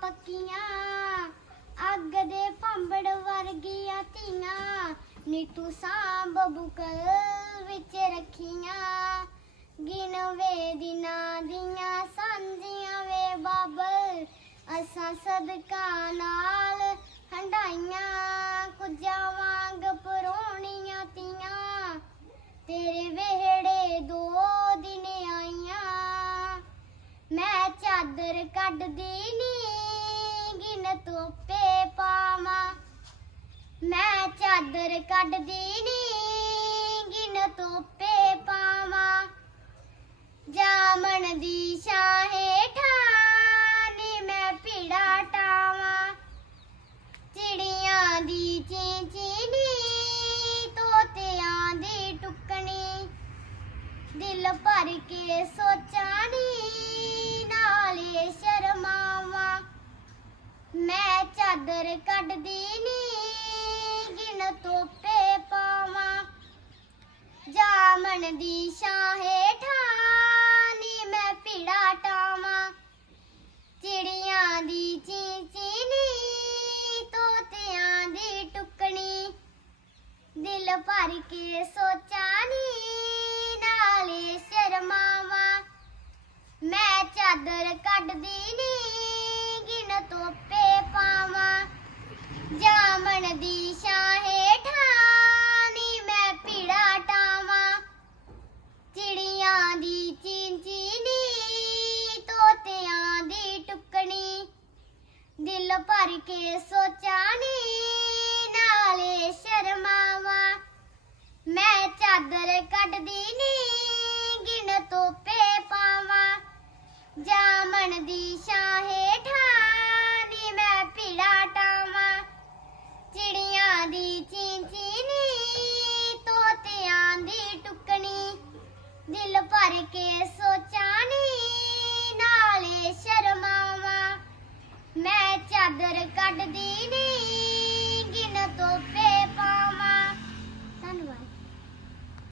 ਪੱਕੀਆਂ। ਅੱਗ ਦੇ ਭੰਬੜ ਵਰਗੀਆਂ ਧੀਆਂ। ਨੀ ਤੂੰ ਸਾਂਭ ਬੁਕਲ ਵਿੱਚ ਰੱਖੀਆਂ। ਗਿਣ ਵੇ ਦਿਨਾਂ ਦੀਆਂ ਸਾਂਝੀਆਂ ਵੇ ਬਾਬਲ। ਅਸਾਂ ਸਦਕਾ ਨਾਲ ਚਾਦਰ ਕੱਢਦੀ ਨੀ ਗਿਨ ਤੋਪੇ ਪਾਵਾਂ। ਮੈਂ ਚਾਦਰ ਕੱਢਦੀ ਨੀ ਗਿਨ ਤੋਪੇ ਪਾਵਾਂ। ਜਾਮਣ ਦੀ ਛਾਂ ਹੇਠਾਂ ਮੈਂ ਪੀੜਾ ਟਾਵਾਂ। ਚਿੜੀਆਂ ਦੀ ਚੀਂਚੀਨੀ ਤੋਤਿਆਂ ਦੀ ਟੁਕਣੀ। ਦਿਲ ਭਰ ਕੇ ਸੋਚਾਂ ਨੀ ਨਾਲੇ ਸ਼ਰਮਾਵਾਂ ਮੈਂ ਚਾਦਰ ਕੱਢਦੀ ਨੀ ਗਿਣ ਤੋਪੇ ਪਾਵਾਂ ਜਾਮਣ ਦੀ ਛਾਂ ਹੇਠਾਂ ਨੀ ਮੈਂ ਪੀੜਾ ਟਾਵਾਂ ਚਿੜੀਆਂ ਦੀ ਚੀਂਚੀਨੀ ਤੋਤਿਆਂ ਦੀ ਟੁਕਣੀ ਦਿਲ ਭਰ ਕੇ ਦਿਲ ਭਰ ਕੇ ਸੋਚਾਂ ਨੀ ਨਾਲੇ ਸ਼ਰਮਾਵਾਂ। ਮੈਂ ਚਾਦਰ ਕੱਢਦੀ ਨੀ